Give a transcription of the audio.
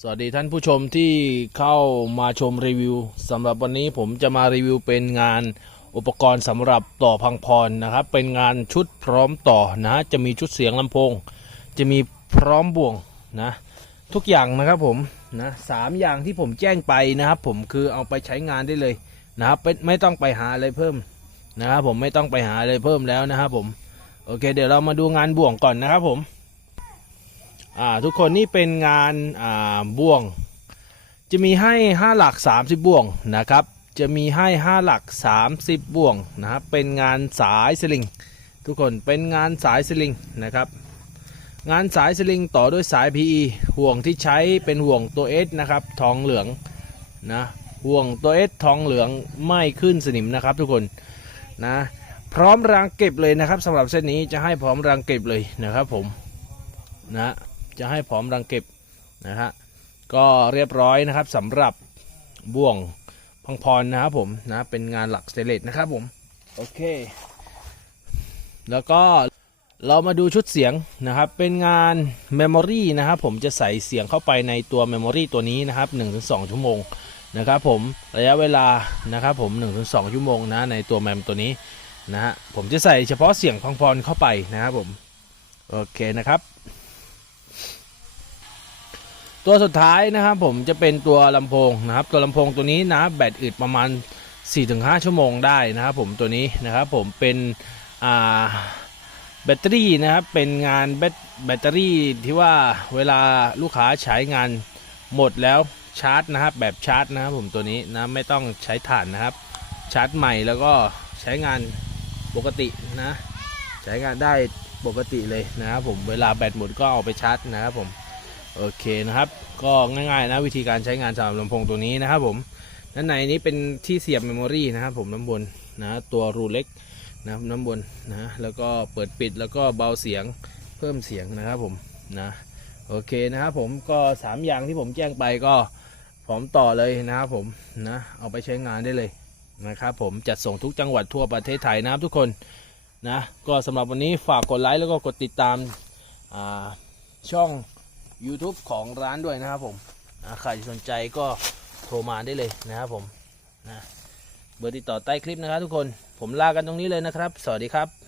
สวัสดีท่านผู้ชมที่เข้ามาชมรีวิวสำหรับวันนี้ผมจะมารีวิวเป็นงานอุปกรณ์สำหรับต่อพังพรนะครับ เป็นงานชุดพร้อมต่อนะฮะจะมีชุดเสียงลำโพง จะมีพร้อมบ่วงนะ ทุกอย่างนะครับผมนะสามอย่างที่ผมแจ้งไปนะครับ ผมคือเอาไปใช้งานได้เลยนะครับไม่ไม่ต้องไปหาอะไรเพิ่มนะครับผมไม่ต้องไปหาอะไรเพิ่มแล้วนะครับผมโอเค เดี๋ยวเรามาดูงานบ่วงก่อนนะครับผม ทุกคนนี่เป็นงานบ่วง จะมีให้ 5 หลัก 30 บ่วงนะครับ จะมีให้ 5 หลัก 30 บ่วงนะครับ เป็นงานสายสลิง ทุกคนเป็นงานสายสลิงนะครับ งานสายสลิงต่อด้วยสาย PE ห่วงที่ใช้เป็นห่วงตัว S นะครับ ทองเหลืองนะห่วงตัว S ทองเหลืองไม่ขึ้นสนิมนะครับทุกคนนะพร้อมรางเก็บเลยนะครับสำหรับเส้นนี้จะให้พร้อมรางเก็บเลยนะครับผมนะ จะให้พร้อมรังเก็บนะฮะก็เรียบร้อยนะครับสำหรับบ่วงพังพรนะครับผมนะเป็นงานหลักสเตเลตนะครับผมโอเค แล้วก็เรามาดูชุดเสียงนะครับ เป็นงานเมมโมรีนะครับผมจะใส่เสียงเข้าไปในตัวเมมโมรีตัวนี้นะครับ 1-2 ชั่วโมงนะครับผมระยะเวลานะครับผม 1-2 ชั่วโมงนะในตัวแมมตัวนี้นะฮะผมจะใส่เฉพาะเสียงพังพรเข้าไปนะครับผม โอเคนะครับ ตัวสุดท้ายนะครับผมจะเป็นตัวลำโพงนะครับ ตัวลำโพงตัวนี้นะแบตอึดประมาณ 4-5 ชั่วโมงได้นะครับผมตัวนี้นะครับผมเป็นอ่าแบตเตอรี่นะครับเป็นงานแบตแบตเตอรี่ที่ว่าเวลาลูกค้าใช้งานหมดแล้วชาร์จนะครับแบบชาร์จนะครับผมตัวนี้นะไม่ต้องใช้ถ่านนะครับชาร์จใหม่แล้วก็ใช้งานปกตินะ ใช้งานได้ปกติเลยนะครับผมเวลาแบตหมดก็เอาไปชาร์จนะครับผม โอเคนะครับ ก็ง่ายๆนะวิธีการใช้งานสำหรับลำโพงตัวนี้นะครับผมด้านในนี้เป็นที่เสียบเมมโมรีนะครับผมน้ำบนนะตัวรูเล็กนะครับน้ำบนนะแล้วก็เปิดปิดแล้วก็เบาเสียงเพิ่มเสียงนะครับผมนะโอเคนะครับผมก็ 3 อย่างที่ผมแจ้งไปก็พร้อมต่อเลยนะครับผมนะเอาไปใช้งานได้เลยนะครับผมจัดส่งทุกจังหวัดทั่วประเทศไทยนะครับทุกคนนะก็สำหรับวันนี้ฝากกดไลค์แล้วก็กดติดตามช่อง YouTube ของร้านด้วยนะครับผมใครสนใจก็โทรมาได้เลยนะครับผมนะเบอร์ติดต่อใต้คลิปนะครับทุกคน ผมลากันตรงนี้เลยนะครับ สวัสดีครับ